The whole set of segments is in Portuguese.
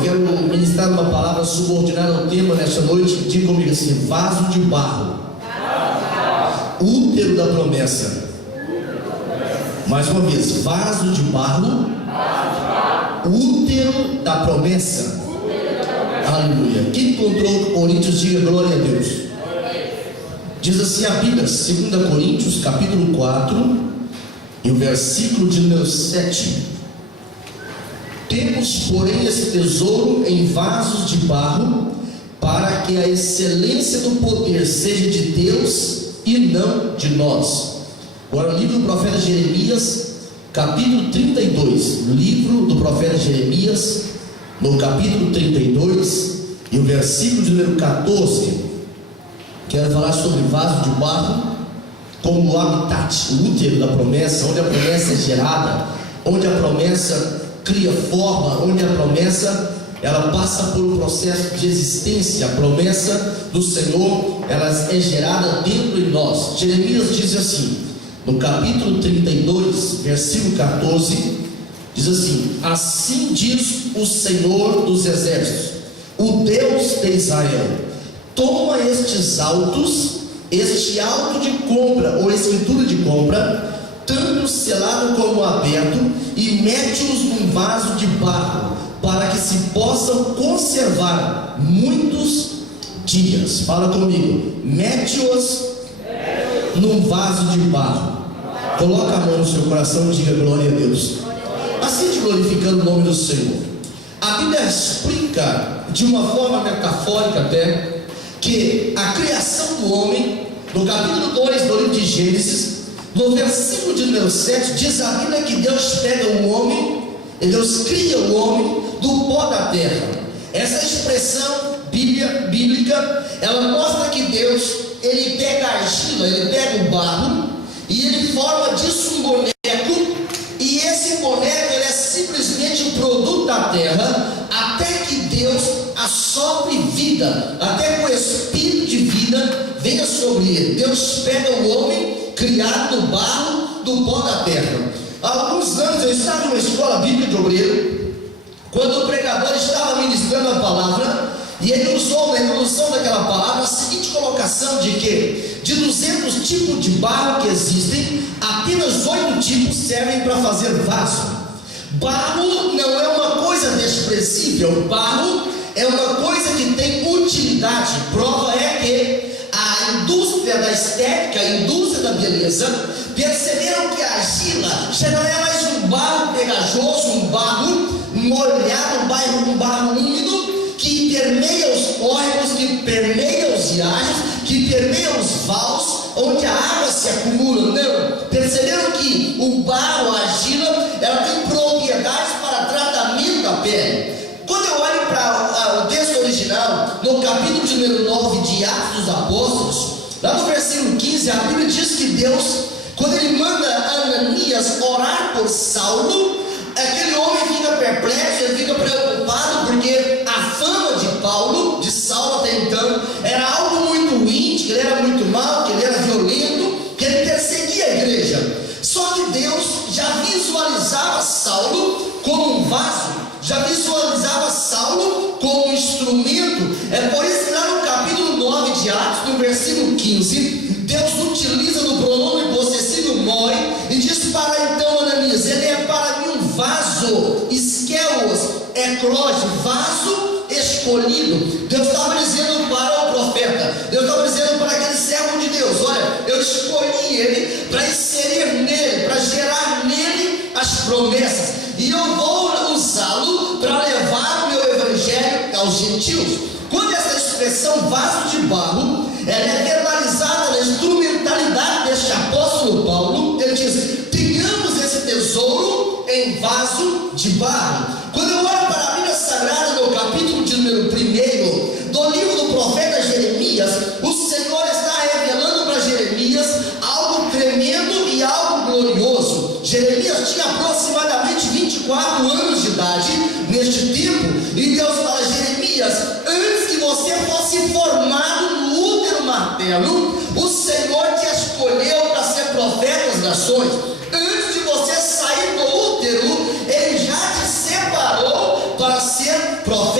Eu quero ministrar uma palavra subordinada ao tema nesta noite. Diga comigo assim: vaso de barro, útero da promessa. Mais uma vez: vaso de barro, útero da promessa. Aleluia. Quem encontrou Coríntios, diga glória a Deus. Diz assim a Bíblia, 2 Coríntios capítulo 4 e o versículo de número 7. Temos, porém, esse tesouro em vasos de barro, para que a excelência do poder seja de Deus e não de nós. Agora, o livro do profeta Jeremias, capítulo 32. Livro do profeta Jeremias, no capítulo 32 e o versículo de número 14. Quero falar sobre vaso de barro como o habitat, o útero da promessa, onde a promessa é gerada, onde a promessa cria forma, onde a promessa ela passa por um processo de existência. A promessa do Senhor ela é gerada dentro de nós. Jeremias diz assim, no capítulo 32, versículo 14, diz assim: assim diz o Senhor dos exércitos, o Deus de Israel: toma estes autos, este auto de compra ou escritura de compra, tanto selado como aberto, e mete-os num vaso de barro, para que se possam conservar muitos dias. Fala comigo: mete-os num vaso de barro. Coloca a mão no seu coração e diga glória a Deus. Assim, glorificando o nome do Senhor. A Bíblia explica de uma forma metafórica até que a criação do homem, no capítulo 2 do livro de Gênesis, no versículo de número 7, diz a Bíblia que Deus pega o homem, e Deus cria o homem do pó da terra. Essa expressão bíblica, ela mostra que Deus, ele pega a argila, ele pega o barro, e ele forma disso um boneco, e esse boneco ele é simplesmente um produto da terra, até que Deus assopre vida, até que o Espírito de vida venha sobre ele. Deus pega o homem criado do barro, do pó da terra. Há alguns anos eu estava numa escola bíblica de obreiro, quando o pregador estava ministrando a palavra, e ele usou na introdução daquela palavra a seguinte colocação de que de 200 tipos de barro que existem, apenas 8 tipos servem para fazer vaso. Barro não é uma coisa desprezível, barro é uma coisa que tem utilidade. Prova é que a indústria da estética, a indústria da beleza, perceberam que a argila já não é mais um barro pegajoso, um barro molhado, um barro úmido, que permeia os córregos, que permeia os riachos, que permeia os vales, onde a água se acumula. Não, perceberam que o barro, a argila, ela tem propriedades para tratamento da pele. Quando eu olho para o texto original, no capítulo de número 9 de Atos dos Apóstolos, lá no versículo 15, a Bíblia diz que Deus, quando ele manda Ananias orar por Saulo, aquele homem fica perplexo, ele fica preocupado, porque a fama de Paulo, de Saulo até então, era algo muito ruim, que ele era muito mau, que ele era violento, que ele perseguia a igreja. Só que Deus já visualizava Saulo como um vaso, já visualizava Saulo como um instrumento. É por isso que lá no capítulo 9 de Atos, no versículo 15, Deus utiliza no pronome possessivo moi e diz para então Ananias: ele é para mim um vaso, esquelos, eclose, vaso escolhido. Deus estava dizendo para o profeta, Deus estava dizendo para aquele servo de Deus: olha, eu escolhi ele para inserir nele, para gerar nele as promessas, e eu vou usá-lo para levar o meu evangelho aos gentios. Quando essa expressão vaso de barro ela é verbalizada na instrumentalidade deste apóstolo Paulo, ele diz: tenhamos esse tesouro em vaso de barro. Quando eu olho para a Bíblia Sagrada, no capítulo de número 1 do livro do profeta Jeremias, o Senhor está revelando para Jeremias algo tremendo e algo glorioso. Jeremias tinha aproximadamente 24 anos de idade neste tempo, e Deus fala: Jeremias, antes que você fosse formado no útero materno, o Senhor te escolheu para ser profeta das nações. Antes de você sair do útero, Ele já te separou para ser profeta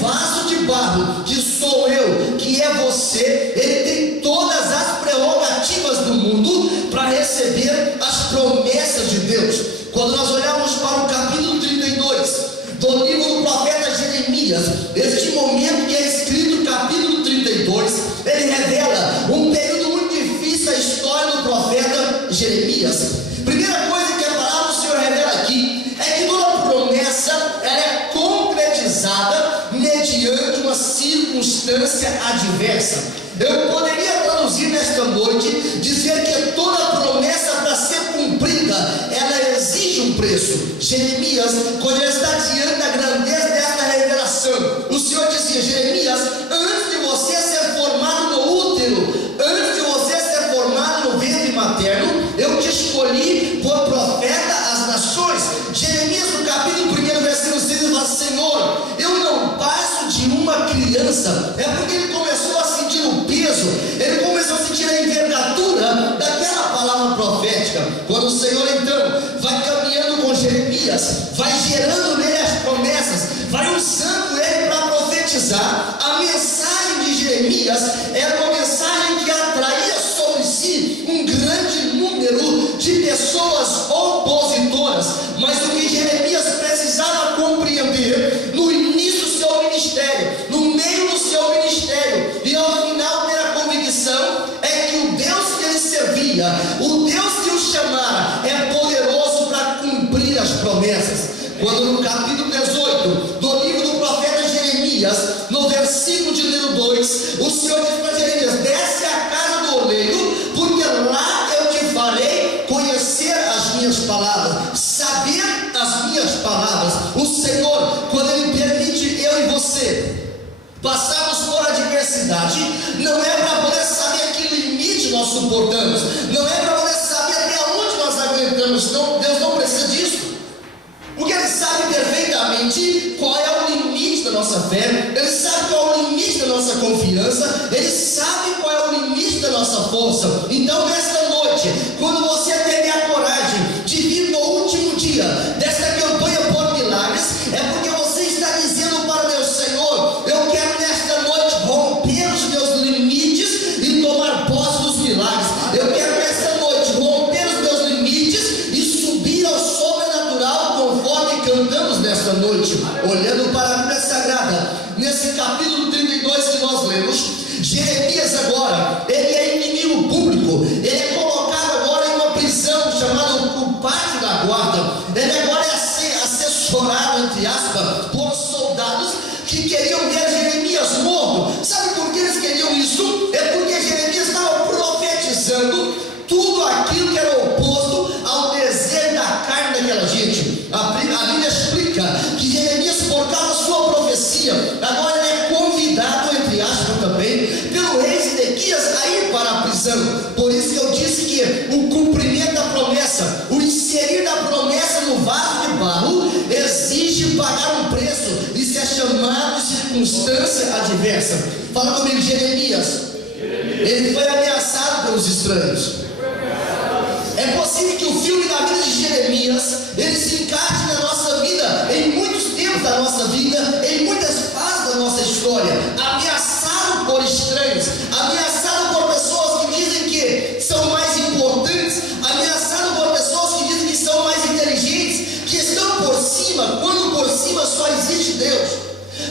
vaso de barro, que sou eu, que é você, ele tem todas as prerrogativas do mundo para receber as promessas de Deus. Quando nós olhamos para o capítulo 32 do livro do profeta Jeremias, este momento que é escrito o capítulo 32, ele revela um período muito difícil da história do profeta Jeremias. Primeira coisa que a palavra do Senhor revela aqui é que toda promessa ela é concretizada mediante uma circunstância adversa. Eu poderia traduzir nesta noite, dizer que toda promessa para ser cumprida, ela exige um preço. Jeremias, quando ele está diante da grandeza desta revelação, o Senhor dizia: Jeremias, antes de você ser formado no útero, antes de você ser formado no ventre materno, eu te escolhi por profeta às nações. Jeremias, no capítulo 1, versículo 6, ele fala: Senhor, eu não passo de uma criança. É porque ele começou a sentir o peso, ele começou a sentir a envergadura daquela palavra profética. Quando o Senhor então vai caminhando com Jeremias, vai gerando nele as promessas, vai usando ele para profetizar, a mensagem de Jeremias era uma mensagem que atraía sobre si um grande número de pessoas opositoras. Mas o que Jeremias precisava compreender no início do seu ministério, no meio do seu ministério e ao final ter a convicção, é que o Deus que ele servia, o Deus que o chamara, é poderoso para cumprir as promessas. Quando no capítulo 18 do livro do profeta Jeremias, no versículo de número 2, o Senhor diz para Jeremias: desce à casa do oleiro, porque lá eu te farei conhecer as minhas palavras, saber as minhas palavras. O Senhor, quando ele permite eu e você passarmos por adversidade, não é para poder saber que limite nós suportamos, não é para poder saber até onde nós aguentamos. Não, Deus não precisa disso, porque Ele sabe perfeitamente qual é o limite da nossa fé, Ele sabe qual é o limite da nossa confiança, Ele sabe qual é o limite da nossa força. Então, nesta noite, quando você teve a coragem de vir no último dia desta campanha por milagres, é porque você está dizendo para Deus: Senhor, eu quero nesta noite romper os meus limites e tomar posse dos milagres. Eu quero nesta noite romper os meus limites e subir ao sobrenatural, conforme cantamos nesta noite. Olhando para a Bíblia Sagrada, nesse capítulo 32 que nós lemos, Jeremias agora, ele é inimigo público, ele é colocado agora em uma prisão chamada o pátio da guarda. Ele agora é assessorado, entre aspas, por soldados que queriam ver Jeremias morto. Sabe por que eles queriam isso? É porque Jeremias estava profetizando tudo aquilo que era oposto ao desejo da carne daquela gente. A Bíblia explica que Jeremias, por causa da sua profecia, agora ele é convidado, entre aspas também, pelo rei Zedequias a ir para a prisão. Por isso que eu disse que o cumprimento da promessa, o inserir da promessa no vaso de barro, exige pagar um preço. Isso é chamado de circunstância adversa. Fala comigo: Jeremias, ele foi ameaçado pelos estranhos. É possível que o filme da vida de Jeremias, ele se encaixe na nossa vida, em muitos tempos da nossa vida, em muitas fases da nossa história. Ameaçado por estranhos, ameaçado por pessoas que dizem que são mais importantes, ameaçado por pessoas que dizem que são mais inteligentes, que estão por cima, quando por cima só existe Deus.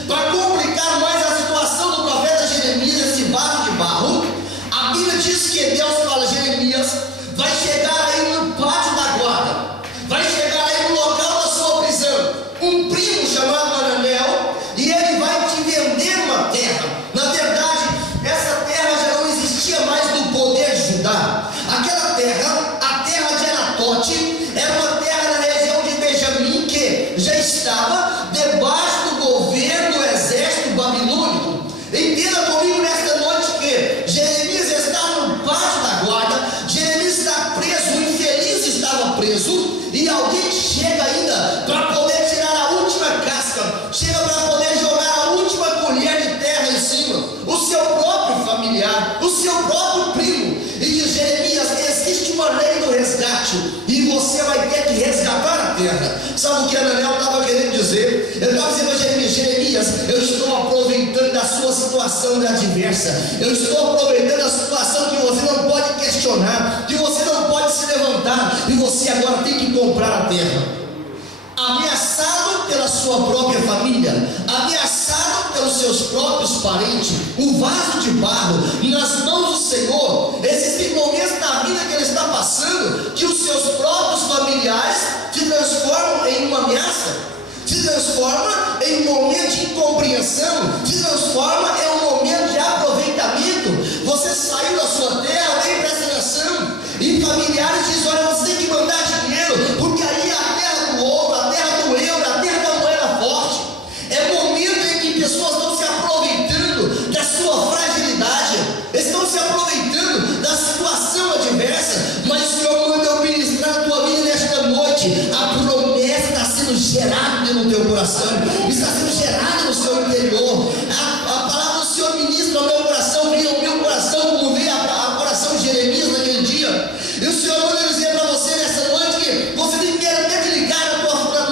Para complicar mais a situação do profeta Jeremias, esse vaso de barro, a Bíblia diz que Deus fala: Jeremias, vai chegar aí no pátio da guarda, vai chegar aí no local da sua prisão, um primo chamado Ananel, e ele vai te vender uma terra. Na verdade, essa terra já não existia mais no poder de Judá. Aquela terra, a terra de Anatote, era uma terra na região de Benjamim, que já estava debaixo do governo do exército babilônico. Entenda comigo nesta noite que Jeremias está no pátio da guarda, Jeremias está preso, o infeliz estava preso, e alguém chega ainda para poder tirar a última casca, chega para poder jogar a última colher de terra em cima, o seu próprio familiar, o seu próprio primo, e diz: Jeremias, existe uma lei do resgate, e você vai ter que resgatar a terra. Sabe o que Ananel estava querendo dizer? Ele estava dizendo a Jeremias: Jeremias, eu estou aproveitando da sua situação adversa, eu estou aproveitando a situação que você não pode questionar, que você não pode se levantar, e você agora tem que comprar a terra. Ameaçado pela sua própria família, ameaçado pelos seus próprios parentes, o vaso de barro nas mãos do Senhor. Existem momentos na vida que ele está passando que os seus próprios familiares se transformam em uma ameaça, se transforma em um momento de incompreensão, se transforma em um momento de aproveitamento. Você saiu da sua terra, vem para essa nação, e familiares dizem: olha, você tem que mandar dinheiro, porque aí é a terra do ouro, a terra do euro, a terra da moeda forte. É momento em que pessoas estão se aproveitando da sua fragilidade, estão se aproveitando da situação adversa, mas o Senhor manda eu ministrar a tua vida nesta noite. A promessa está sendo gerada no teu coração, está sendo gerada no seu interior. A palavra do Senhor ministra ao meu coração, veio ao meu coração, como veio ao coração de Jeremias naquele dia. E o Senhor manda dizer para você nessa noite que você tem que até ligar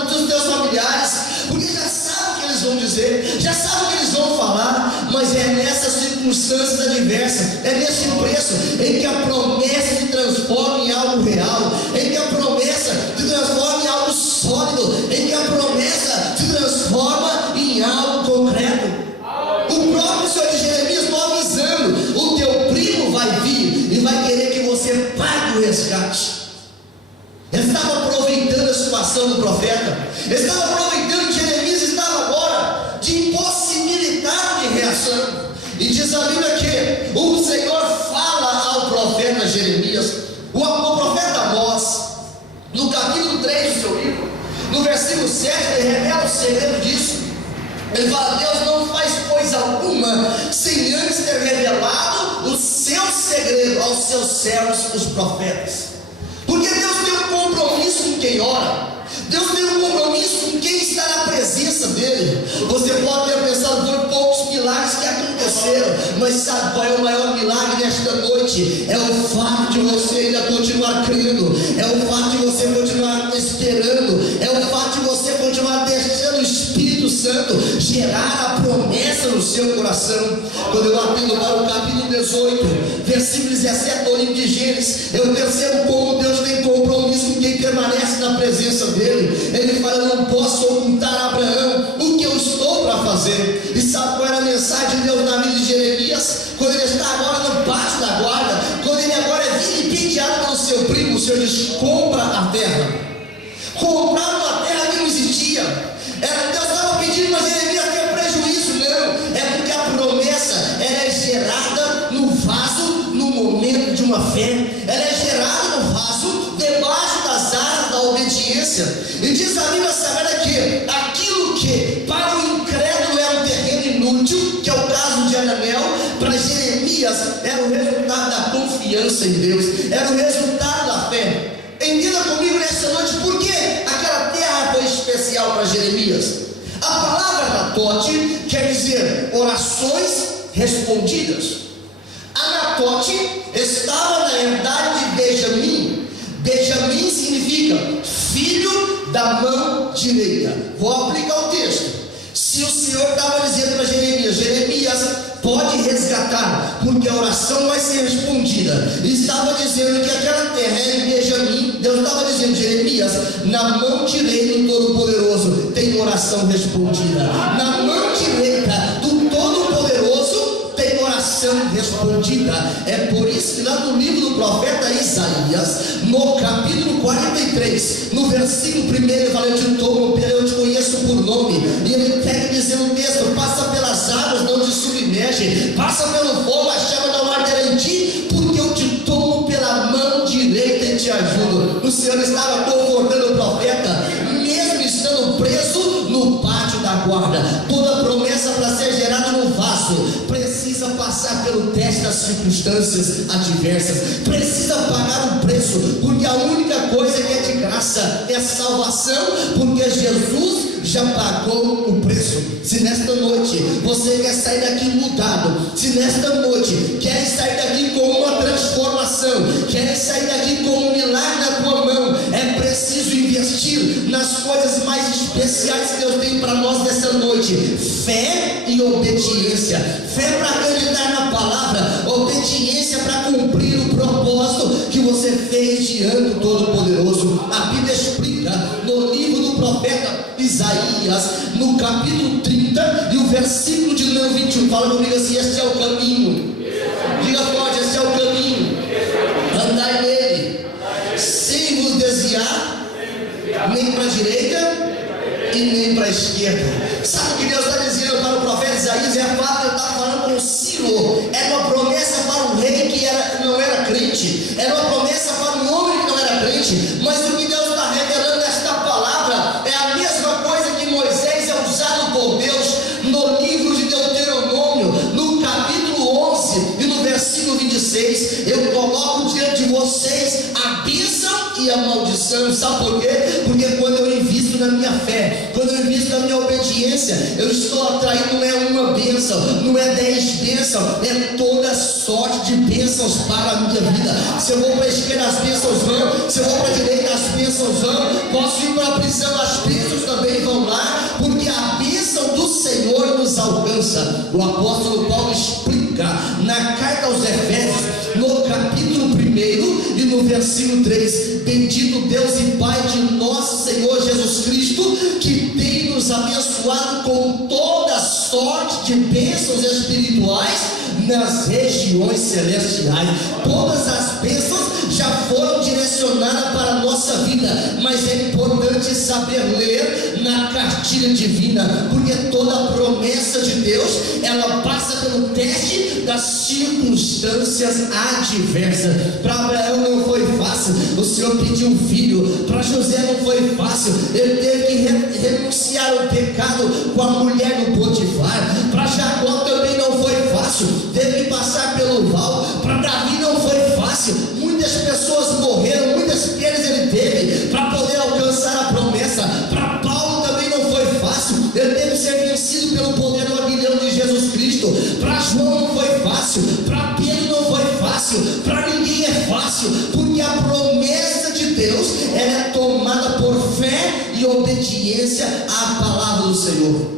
dos teus familiares, porque já sabe o que eles vão dizer, já sabe o que eles vão falar, mas é nessas circunstâncias adversas, é nesse preço em que a promessa se transforma em algo real, em que a promessa se transforma em algo sólido, em que a promessa se transforma em algo concreto. O próprio Senhor de Jeremias está avisando: o teu primo vai vir e vai querer que você pague o resgate. Ele estava aproveitando a situação do profeta, ele estava aproveitando que Jeremias estava agora de impossibilidade de reação. E diz a Bíblia que o Senhor fala ao profeta Jeremias, o profeta Amós, no capítulo 3 do seu livro, no versículo 7, ele revela o segredo disso. Ele fala: Deus não faz coisa alguma sem antes ter revelado o seu segredo aos seus servos, os profetas. Porque Deus tem um compromisso com quem ora, Deus tem um compromisso com quem está na presença dele. Você pode ter pensado: foram poucos milagres que aconteceram, mas sabe qual é o maior milagre nesta noite? É o fato de você ainda continuar crendo, é o fato de você continuar esperando, é o fato de você continuar deixando o Espírito Santo gerar a promessa no seu coração. Quando eu apelo para o capítulo 18, versículo 17 do livro de Gênesis, eu percebo como Deus tem compromisso com quem permanece na presença dele. Ele fala: eu não posso ocultar a Abraão o que eu estou para fazer. E sabe qual era a mensagem de Deus na vida de Jeremias? Quando ele está agora no pátio da guarda, quando ele agora é vilipendiado pelo seu primo, o Senhor diz: compra a terra. Comprar uma terra que não existia. Deus estava pedindo para Jeremias ter prejuízo. Não, é porque a promessa ela é gerada no vaso, no momento de uma fé. Ela é gerada no vaso, debaixo das asas da obediência. E diz a Bíblia Sagrada que aquilo que para o incrédulo era um terreno inútil, que é o caso de Ananel, para Jeremias era o resultado da confiança em Deus, era o resultado da fé. Entenda comigo nessa noite por que aquela terra foi especial para Jeremias. A palavra Anatote quer dizer orações respondidas. Anatote estava na herdade de Benjamim. Benjamim significa filho da mão direita. Vou aplicar o texto. Se o Senhor estava dizendo para Jeremias: Jeremias, pode resgatar, porque a oração vai ser respondida, e estava dizendo que aquela terra era em Benjamim. Deus estava dizendo: Jeremias, na mão direita do Todo-Poderoso tem oração respondida. Na mão direita do Todo-Poderoso tem oração respondida. É por isso que lá no livro do profeta Isaías, no capítulo 43, no versículo 1, ele fala: eu te conheço por nome. E ele quer dizer no texto: passa pelas águas, não te submerge, passa pelo fogo, a chama não arderá em ti, porque eu te tomo pela mão direita e te ajudo. O Senhor estava confortando o profeta, mesmo estando preso no pátio da guarda. Toda promessa para ser gerada no vaso precisa passar pelo teste das circunstâncias adversas, precisa pagar um preço, porque a única coisa que é de graça é salvação, porque Jesus já pagou o preço. Se nesta noite você quer sair daqui mudado, se nesta noite quer sair daqui com uma transformação, quer sair daqui com um milagre na tua mão, é preciso investir nas coisas mais espirituais especiais que Deus tem para nós nessa noite: fé e obediência. Fé para acreditar na palavra, obediência para cumprir o propósito que você fez diante do Todo-Poderoso. A Bíblia explica no livro do profeta Isaías, no capítulo 30 e o versículo de número 21, fala comigo assim: este é o caminho. Diga forte: este é o caminho, andai nele, sem vos desviar nem para a direita e nem para a esquerda. Sabe o que Deus está dizendo para o profeta Isaías? É a palavra que ele está falando com Ciro. Era uma promessa para um rei que não era crente, era uma promessa para um homem que não era crente. Mas o que Deus está revelando nesta palavra é a mesma coisa que Moisés é usado por Deus no livro de Deuteronômio, no capítulo 11 e no versículo 26. Eu coloco diante de vocês a bênção e a maldição. Sabe por quê? Porque quando eu invisto na minha fé, quando eu invisto na minha obediência, eu estou atraindo não é uma bênção, não é 10 bênçãos, é toda sorte de bênçãos para a minha vida. Se eu vou para a esquerda, as bênçãos vão; se eu vou para a direita, as bênçãos vão; posso ir para a prisão, as bênçãos também vão lá, porque a bênção do Senhor nos alcança. O apóstolo Paulo explica na carta aos Efésios, no capítulo 1 e no versículo 3: bendito Deus e Pai de nosso Senhor Jesus Cristo, que tem nos abençoado com toda sorte de bênçãos espirituais nas regiões celestiais. Todas as bênçãos já foram direcionadas para a nossa vida, mas é importante saber ler na cartilha divina, porque toda promessa de Deus, ela passa pelo teste das circunstâncias adversas. Para Abraão não foi fácil, o Senhor pediu um filho. Para José não foi fácil, ele teve que renunciar ao pecado com a mulher do Potifar. Para Jacó também não foi fácil, teve que passar pelo val. Para Davi não foi fácil, muitas pessoas morreram, muitas perdas ele teve para poder alcançar a promessa. Para Paulo também não foi fácil, ele teve que ser vencido pelo poder do aguilhão de Jesus Cristo. Para João não foi fácil, para Pedro não foi fácil, para ninguém é fácil, porque a promessa de Deus, ela é tomada por fé e obediência à palavra do Senhor.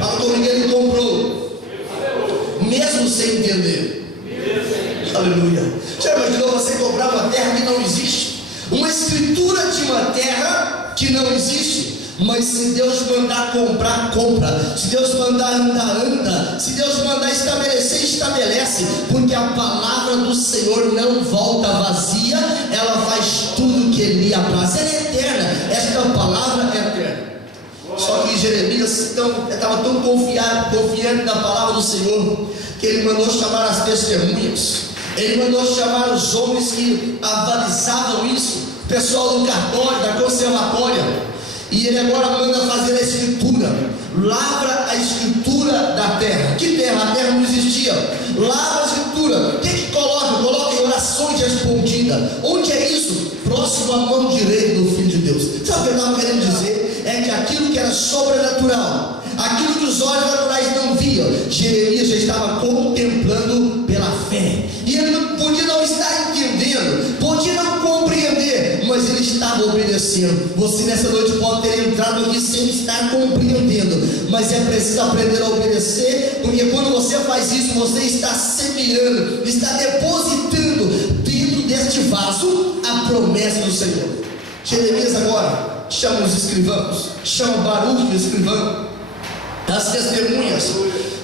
Fala comigo: ele comprou, mesmo sem entender. Aleluia. Já imaginou você comprar uma terra que não existe? Uma escritura de uma terra que não existe? Mas se Deus mandar comprar, compra. Se Deus mandar andar, anda. Se Deus mandar estabelecer, estabelece. Porque a palavra do Senhor não volta vazia, ela faz tudo o que lhe apraz. Ela é eterna, esta palavra é eterna. Só que Jeremias estava tão confiante na palavra do Senhor, que ele mandou chamar as testemunhas. Ele mandou chamar os homens que avalizavam isso, o pessoal do cartório, da conservatória. E ele agora manda fazer a escritura. Lavra a escritura da terra. Que terra? A terra não existia. Lavra a escritura. O que coloca? Coloca em orações respondidas. Onde é isso? Próximo à mão direita do Filho de Deus. Sabe o que eu estava querendo dizer? É que aquilo que era sobrenatural, aquilo que os olhos naturais não viam, Jeremias já estava contemplando pela fé. E ele podia não estar entendendo, podia não compreender, mas ele estava obedecendo. Você nessa noite pode ter entrado aqui sem estar compreendendo, mas é preciso aprender a obedecer, porque quando você faz isso, você está semeando, está depositando dentro deste vaso a promessa do Senhor. Jeremias agora chama os escrivãos, chama Baruque, o escrivão, as testemunhas,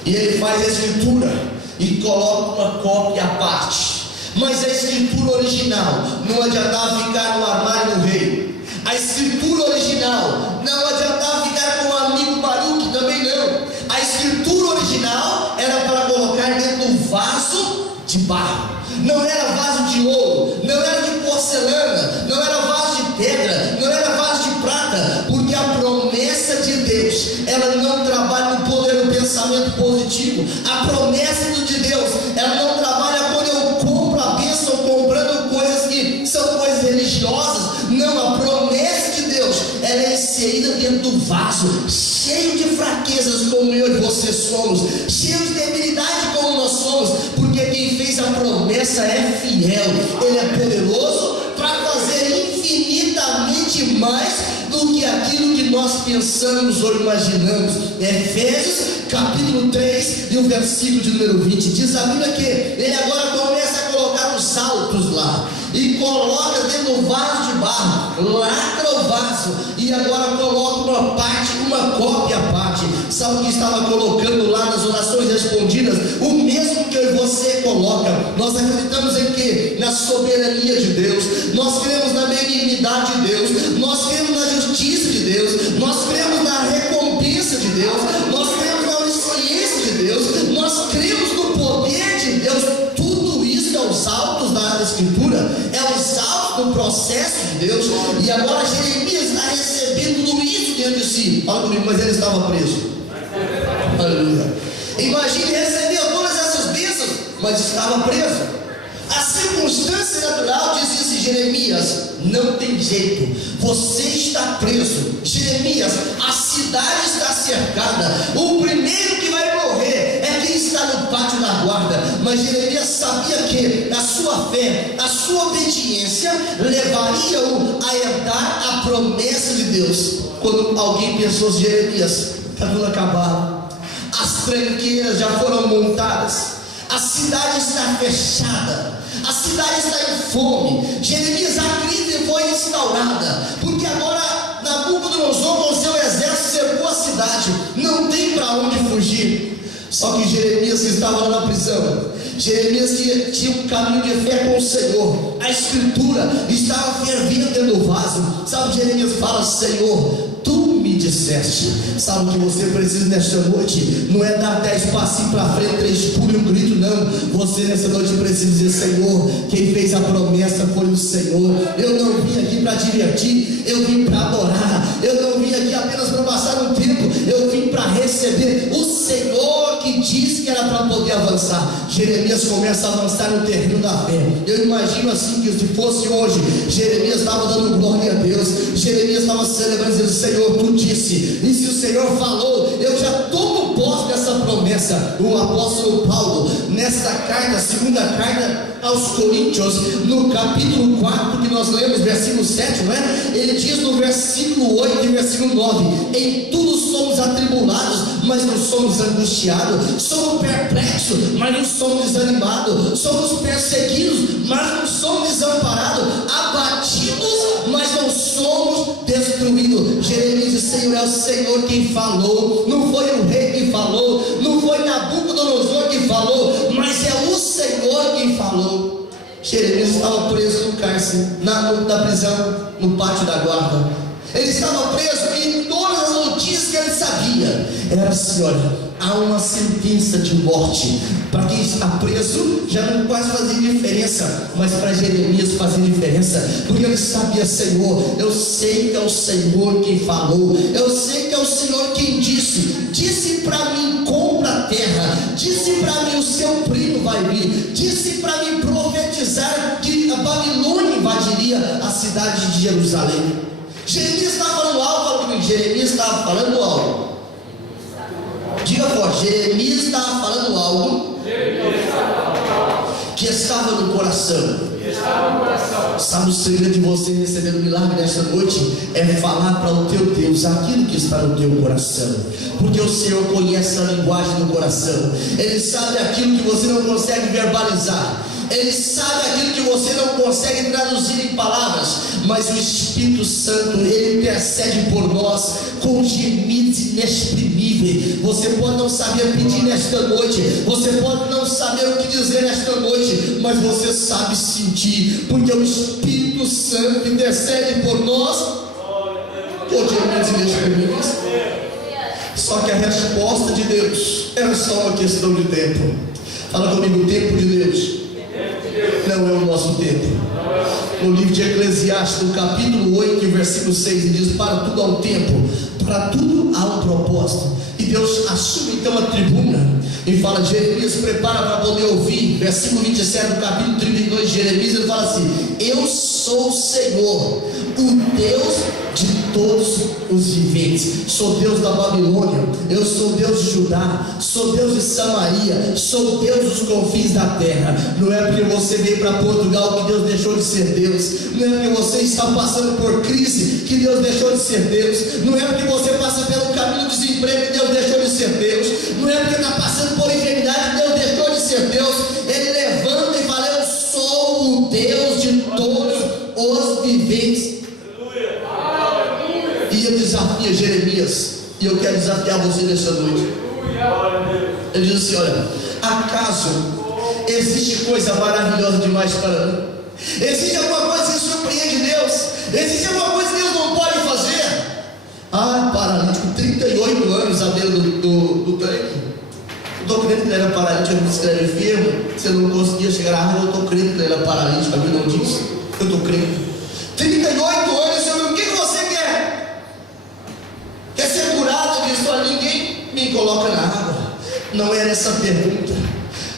e ele faz a escritura e coloca uma cópia à parte. Mas a escritura original não adiantava ficar no armário do rei. A escritura original não adiantava ficar com o amigo Baruque, também não. A escritura original era para colocar dentro do vaso de barro. Não era vaso de ouro, não era de porcelana, não era vaso de pedra, não era vaso de prata, porque a promessa de Deus, ela não trabalha no poder do pensamento positivo. A promessa de Deus, ela não trabalha quando eu compro a bênção comprando coisas que são coisas religiosas. Não, a promessa de Deus, ela é inserida dentro do vaso, cheio de fraquezas como eu e você somos, cheio de debilidade como nós somos, porque quem fez a promessa é fiel, ele é poderoso para fazer infinitamente mais do do que aquilo que nós pensamos ou imaginamos. Efésios capítulo 3 e o versículo de número 20, diz a Bíblia que ele agora começa a colocar os saltos lá, e coloca dentro do vaso de barro, lacra o vaso, e agora coloca uma parte, uma cópia à parte. Sabe o que estava colocando lá nas orações respondidas? O mesmo que eu e você coloca. Nós acreditamos em que? Na soberania de Deus, nós cremos na benignidade de Deus, nós cremos na justiça de Deus, nós cremos na recompensa de Deus, nós cremos na onisciência de Deus, nós cremos no poder de Deus. Tudo isso é os autos da Escritura, é os autos do processo de Deus. E agora Jeremias está recebendo tudo isso dentro de si. Fala comigo, mas ele estava preso. Aleluia. Imagine, recebeu todas essas bênçãos, mas estava preso. A circunstância natural dizia assim: Jeremias, não tem jeito, você está preso. Jeremias, a cidade está cercada, o primeiro que vai morrer é quem está no pátio da guarda. Mas Jeremias sabia que a sua fé, a sua obediência levaria-o a herdar a promessa de Deus. Quando alguém pensou assim: Jeremias, está tudo acabado, as tranqueiras já foram montadas, a cidade está fechada, a cidade está em fome. Jeremias, a crise foi instaurada, porque agora Nabucodonosor com seu exército cercou a cidade, não tem para onde fugir. Só que Jeremias estava lá na prisão. Jeremias tinha um caminho de fé com o Senhor, a Escritura estava fervendo dentro do vaso. Sabe, Jeremias fala: Senhor, tu me disseste. Sabe o que você precisa nesta noite? Não é dar 10 passinhos para frente, 3 pulos e um grito, não. Você nessa noite precisa dizer: Senhor, quem fez a promessa foi o Senhor. Eu não vim aqui para divertir, eu vim para adorar. Eu não vim aqui apenas para passar um tempo, eu vim para receber o Senhor que disse que era para poder avançar. Jeremias começa a avançar no terreno da fé. Eu imagino assim, que se fosse hoje, Jeremias estava dando glória a Deus, Jeremias estava celebrando, dizendo: Senhor, tu disse, e se o Senhor falou, eu já tomo posse dessa promessa. O apóstolo Paulo, nesta carta, segunda carta aos Coríntios, no capítulo 4, que nós lemos, versículo 7, não é? Ele diz no versículo 8 e versículo 9: em tudo somos atribulados, mas não somos angustiados, somos perplexos, mas não somos desanimados, somos perseguidos, mas não somos desamparados, abatidos, mas não somos destruídos. Jeremias diz: Senhor, é o Senhor quem falou, não foi o rei que falou, não foi Nabucodonosor que falou, mas é o Senhor quem falou. Jeremias estava preso no cárcere, na prisão, no pátio da guarda. Ele estava preso e todas as notícias que ele sabia era assim: olha, há uma sentença de morte. Para quem está preso já não quase fazia diferença, mas para Jeremias fazia diferença, porque ele sabia: Senhor, eu sei que é o Senhor quem falou, eu sei que é o Senhor quem disse para mim: compra a terra, disse para mim: o seu primo vai vir, disse para mim profetizar que a Babilônia invadiria a cidade de Jerusalém. Jeremias estava falando algo, fala comigo, Jeremias estava falando algo. Diga forte: Jeremias estava falando algo que estava no coração. Sabe o segredo de você receber o milagre nesta noite? É falar para o teu Deus aquilo que está no teu coração, porque o Senhor conhece a linguagem do coração. Ele sabe aquilo que você não consegue verbalizar, Ele sabe aquilo que você não consegue traduzir em palavras, mas o Espírito Santo, Ele intercede por nós com gemidos inexprimíveis. Você pode não saber pedir nesta noite, você pode não saber o que dizer nesta noite, mas você sabe sentir, porque o Espírito Santo intercede por nós com gemidos inexprimíveis. Só que a resposta de Deus era só uma questão de tempo. Fala comigo: o tempo de Deus não é o nosso tempo. No livro de Eclesiastes, no capítulo 8, versículo 6, ele diz: para tudo há um tempo, para tudo há um propósito. E Deus assume então a tribuna e fala: Jeremias, prepara para poder ouvir. Versículo 27 do capítulo 32 de Jeremias, ele fala assim: eu sou o Senhor, o Deus de todos os viventes. Sou Deus da Babilônia, eu sou Deus de Judá, sou Deus de Samaria, sou Deus dos confins da terra. Não é porque você veio para Portugal que Deus deixou de ser Deus. Não é porque você está passando por crise que Deus deixou de ser Deus. Não é porque você passa pelo caminho do desemprego que Deus deixou de ser Deus. Não é porque está passando por enfermidade que Deus deixou de ser Deus. Ele levanta e fala: eu sou o Deus de todos os viventes. E eu desafio Jeremias, e eu quero desafiar você nessa noite. Ele diz assim: olha, acaso existe coisa maravilhosa demais para mim? Existe alguma coisa que surpreende Deus? Existe alguma coisa que Deus não pode fazer? Ah, paralítico, 38 anos à beira do tanque. Eu estou crendo que ele era paralítico, eu disse que ele era enfermo. Você não conseguia chegar à água, eu estou crendo que ele era paralítico, a Bíblia não diz. Eu estou crendo. 38 anos, Senhor, o que você quer? Quer ser curado? Ele disse: olha, ninguém me coloca na água. Não era essa a pergunta.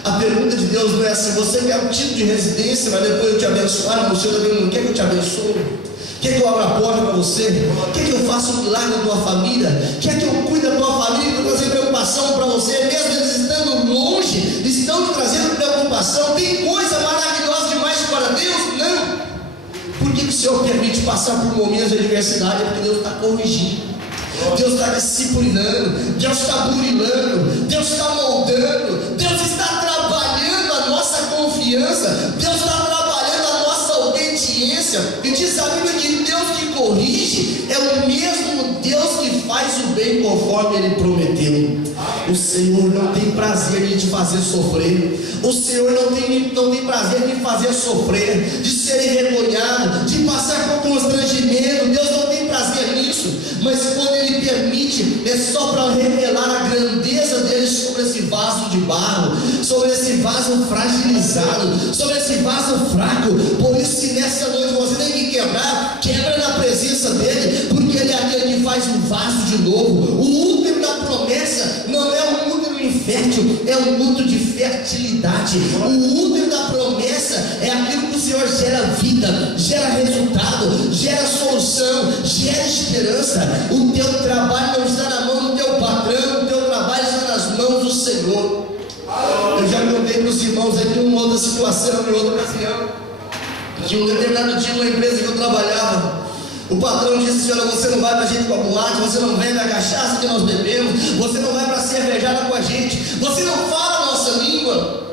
A pergunta de Deus não é assim: você quer um título de residência, mas depois eu te abençoar? Não, o Senhor não quer que eu te abençoe? Quer que eu abra a porta para você? Quer que eu faça um milagre na tua família? Quer que eu cuide da tua família e trazer preocupação para você? Mesmo eles estando longe, estão te trazendo preocupação. Tem coisa maravilhosa demais para Deus? Não. Por que o Senhor permite passar por momentos de adversidade? É porque Deus está corrigindo, Deus está disciplinando, Deus está burilando, Deus está moldando, Deus está trabalhando a nossa confiança, Deus está trabalhando a nossa obediência. E diz a Bíblia que Deus que corrige é o mesmo Deus que faz o bem conforme Ele prometeu. O Senhor não tem prazer em te fazer sofrer. O Senhor não tem prazer em te fazer sofrer, de ser envergonhado, de passar por constrangimento. Deus não tem prazer nisso. Mas quando Ele permite, é só para revelar a grandeza dele sobre esse vaso de barro, sobre esse vaso fragilizado, sobre esse vaso fraco. Por isso que nessa noite você tem que quebra na presença dele, porque Ele é aquele que faz um vaso de novo. O útero da promessa não é um útero infértil, é um útero de fertilidade. O útero da promessa é aquilo que o Senhor gera vida, gera resultado, gera solução, gera esperança. O teu trabalho não está na mão do teu patrão, o teu trabalho está nas mãos do Senhor. Eu já contei para os irmãos aqui uma outra situação, em outra ocasião, que um determinado dia, uma empresa que eu trabalhava, o patrão disse: olha, você não vai para a gente com a boate, você não vende a cachaça que nós bebemos, você não vai para a cervejada com a gente, você não fala a nossa língua.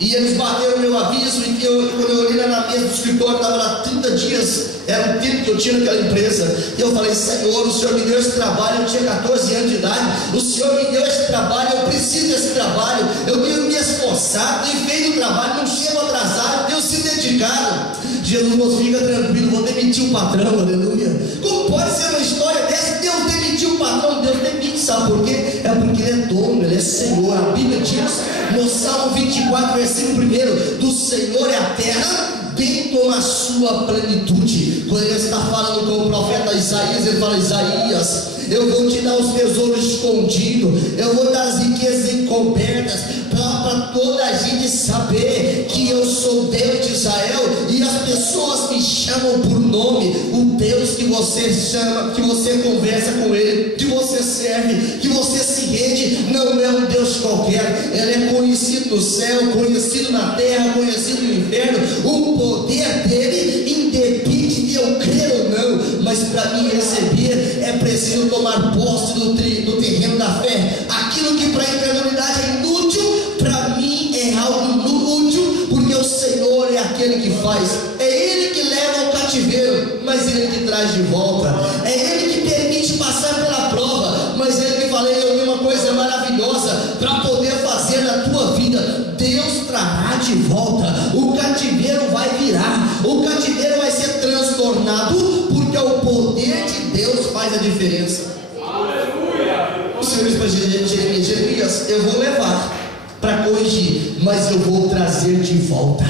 E eles bateram o meu aviso, e quando eu olhei na mesa do escritório, estava lá 30 dias, era o tempo que eu tinha naquela empresa. E eu falei: Senhor, o Senhor me deu esse trabalho, eu tinha 14 anos de idade, o Senhor me deu esse trabalho, eu preciso desse trabalho, eu tenho me esforçado, tenho feito o trabalho, não chego atrasado, tenho se dedicado. Jesus, não fica tranquilo, vou demitir o patrão, aleluia. Como pode ser uma história dessa? Deus demitiu o patrão, Deus demite, sabe por quê? É porque Ele é dono, Ele é Senhor. A Bíblia diz no Salmo 24, versículo 1: do Senhor é a terra, bem como a sua plenitude. Quando Ele está falando com o profeta Isaías, Ele fala: Isaías, eu vou te dar os tesouros escondidos, eu vou dar as riquezas encobertas, para toda a gente saber que eu sou Deus de Israel, e as pessoas me chamam por nome. O Deus que você chama, que você conversa com Ele, que você serve, que você se rende, não é um Deus qualquer. Ele é conhecido no céu, conhecido na terra, conhecido no inferno. O poder dele independe de eu crer ou não, mas para mim receber é preciso tomar posse do terreno da fé. Aquilo que para a incredulidade é inútil, para mim é algo útil, porque o Senhor é aquele que faz. É Ele que leva ao cativeiro, mas Ele que traz de volta. É Ele que permite passar pela prova, mas Ele que fala: eu tenho uma coisa maravilhosa para poder fazer na tua vida. Deus trará de volta. O cativeiro vai virar, o cativeiro vai ser transtornado, porque o poder de Deus faz a diferença. Aleluia. O Senhor diz para Jeremias: Jeremias, eu vou levar para corrigir, mas eu vou trazer de volta.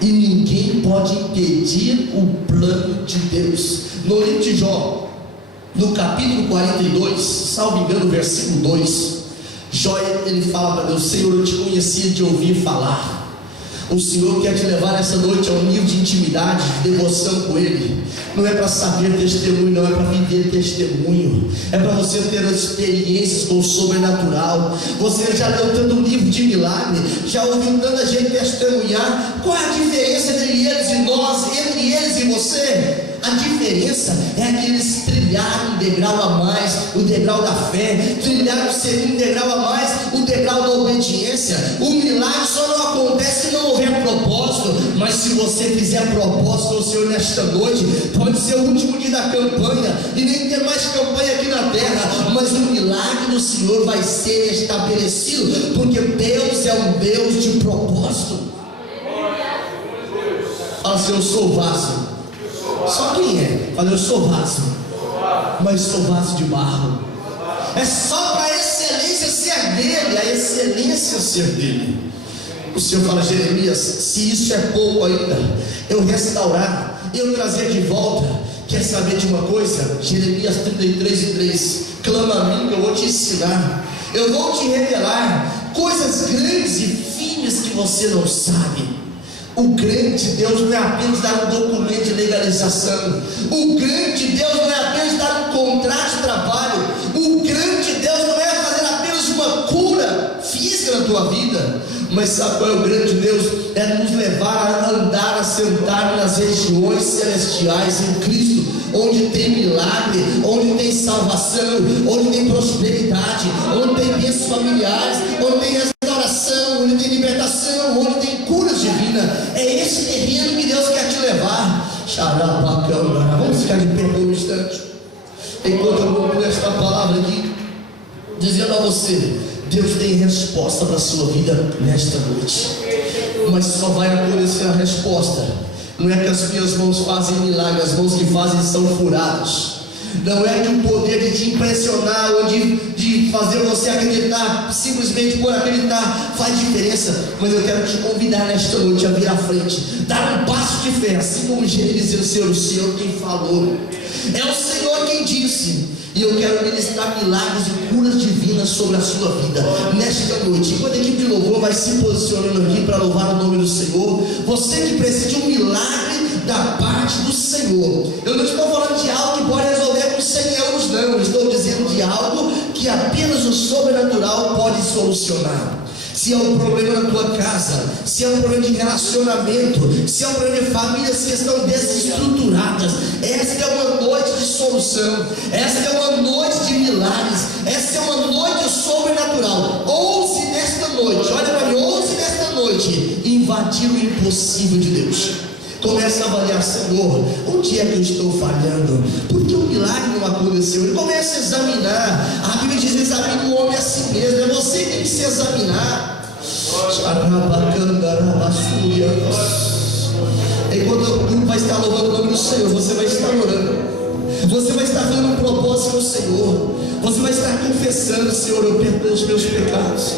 E ninguém pode impedir o plano de Deus. No livro de Jó, no capítulo 42, salvo engano, versículo 2, Jó, ele fala para Deus: Senhor, eu te conhecia de ouvir falar, O Senhor quer te levar nessa noite a um nível de intimidade, de devoção com Ele. Não é para saber testemunho, não, é para viver testemunho. É para você ter experiências com o sobrenatural. Você já leu tanto livro de milagre, já ouviu tanta gente testemunhar. Qual é a diferença entre eles e nós, entre eles e você? A diferença é que eles trilharam um degrau a mais, o degrau da fé, trilharam o segundo degrau a mais, o degrau da obediência. O milagre só não acontece se não houver propósito, mas se você fizer propósito ao Senhor nesta noite, pode ser o último dia da campanha e nem ter mais campanha aqui na terra, mas o milagre do Senhor vai ser estabelecido, porque Deus é um Deus de propósito. Fala assim: eu sou vaso. Só quem é? Fala: eu sou vaso, mas sou vaso de barro. É só para a excelência ser dele, a excelência ser dele. O Senhor fala: Jeremias, se isso é pouco ainda, eu restaurar, eu trazer de volta. Quer saber de uma coisa? Jeremias 33:3: clama a mim, eu vou te ensinar, eu vou te revelar coisas grandes e firmes que você não sabe. O grande Deus não é apenas dar um documento de legalização. O grande Deus não é apenas dar um contrato de trabalho. O grande Deus não é fazer apenas uma cura física na tua vida. Mas sabe qual é o grande Deus? É nos levar a andar, a sentar nas regiões celestiais em Cristo, onde tem milagre, onde tem salvação, onde tem prosperidade, onde tem bênçãos familiares, onde tem restauração, onde tem libertação, onde tem curas divinas. É esse terreno que Deus quer te levar. Vamos ficar de pé por um instante, enquanto eu concluo esta palavra aqui, dizendo a você: Deus tem resposta para a sua vida nesta noite, mas só vai acontecer a resposta. Não é que as minhas mãos fazem milagre, as mãos que fazem são furadas. Não é que o poder de te impressionar ou de fazer você acreditar, simplesmente por acreditar, faz diferença. Mas eu quero te convidar nesta noite a vir à frente, dar um passo de fé, assim como Jeremias disse: o Senhor quem falou, é o Senhor quem disse. E eu quero ministrar milagres e curas divinas sobre a sua vida nesta noite. Enquanto a equipe de louvor vai se posicionando aqui para louvar o nome do Senhor, você que precisa de um milagre da parte do Senhor, eu não estou falando de algo que pode resolver com 100 euros, não. Eu estou dizendo de algo que apenas o sobrenatural pode solucionar. Se é um problema na tua casa, se é um problema de relacionamento, se é um problema de famílias que estão desestruturadas, esta é uma noite de solução, esta é uma noite de milagres, esta é uma noite sobrenatural. Ouse nesta noite, olha para mim, ouse nesta noite invadir o impossível de Deus. Comece a avaliar: Senhor, onde é que eu estou falhando? Por que o milagre não aconteceu? E comece a examinar. A Bíblia diz: examine o homem a si mesmo. É você que tem que se examinar. Enquanto o grupo vai estar louvando o nome do Senhor, você vai estar orando, você vai estar fazendo um propósito ao Senhor, você vai estar confessando: Senhor, eu perdoo os meus pecados.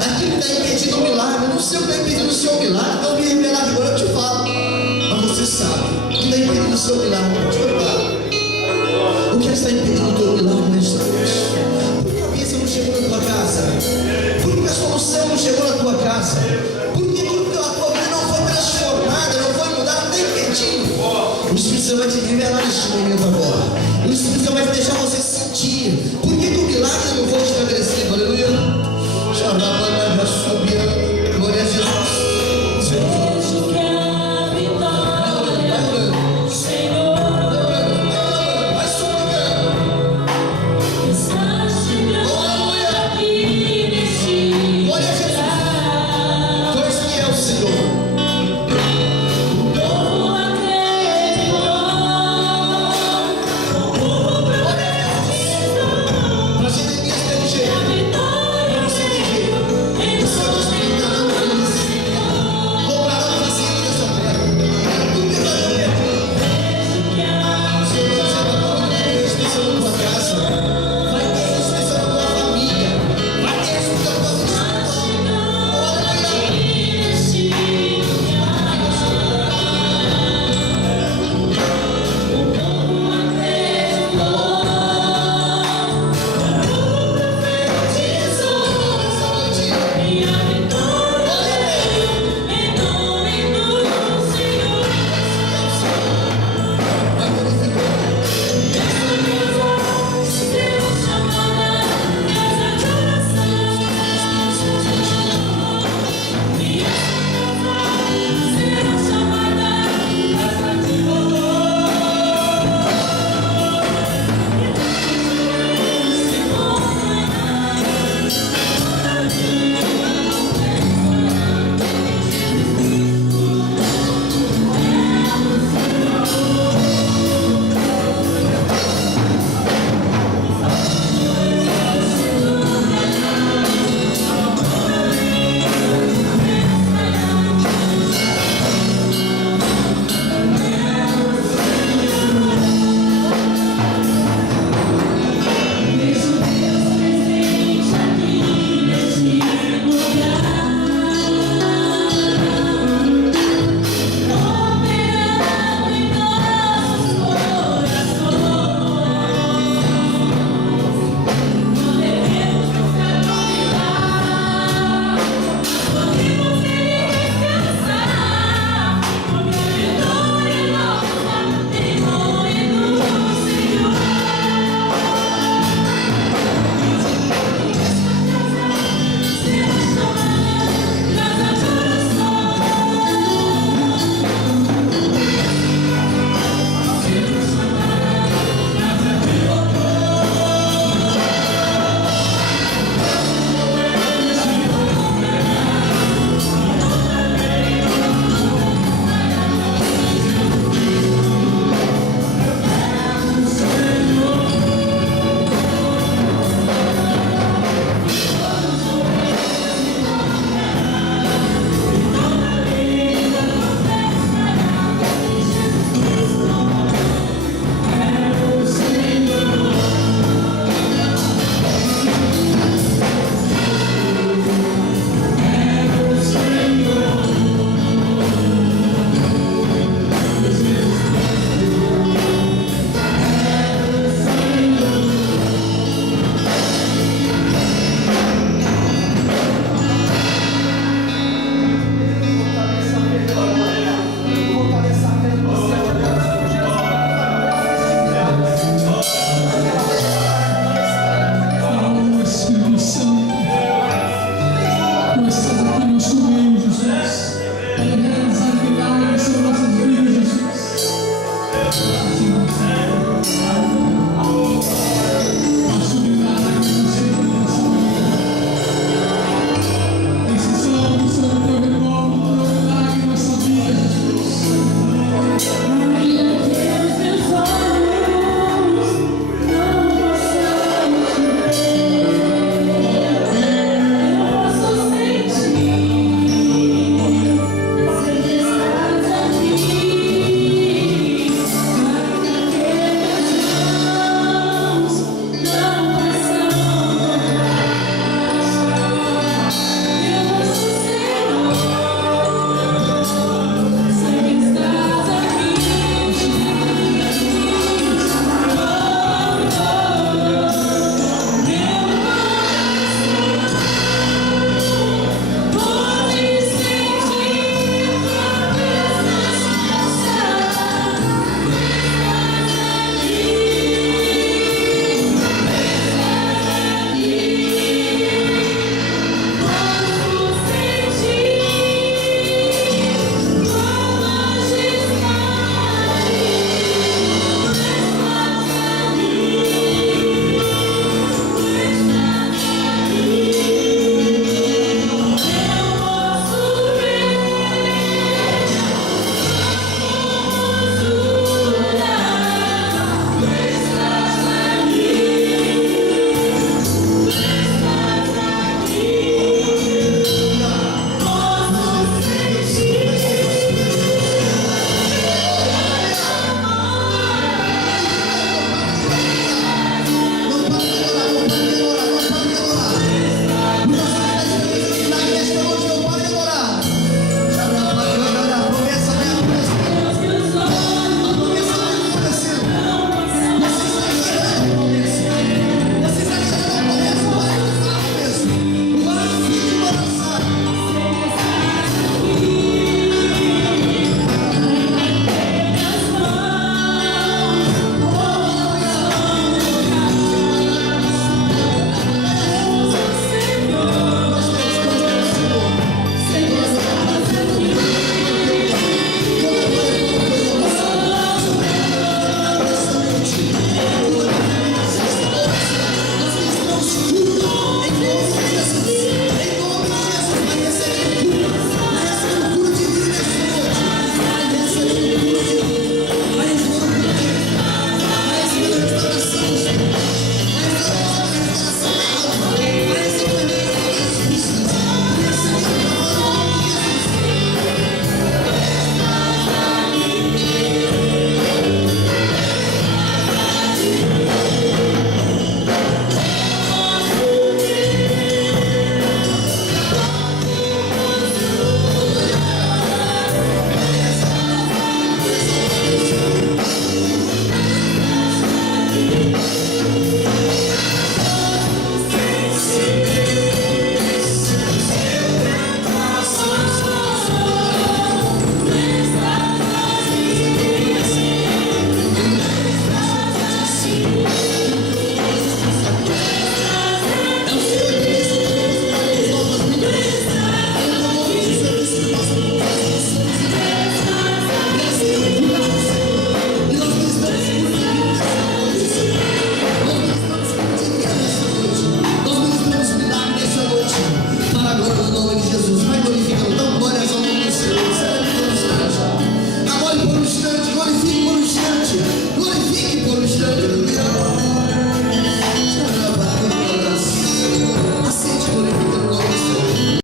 Aquilo que está impedindo o milagre, eu não sei o que está impedindo o seu milagre, não me revelar agora, eu te falo. Mas você sabe o que está impedindo o seu milagre, eu te falo. O que está impedindo o teu milagre nesta noite? Por que a bênção não chegou na tua casa? Por que a solução não chegou na tua casa? Por que a tua vida não foi transformada, não foi mudada, não está impedindo? O Espírito Santo vai te revelar neste momento agora. O Espírito Santo vai deixar você sentir. Por que o milagre não foi estabelecido? Aleluia.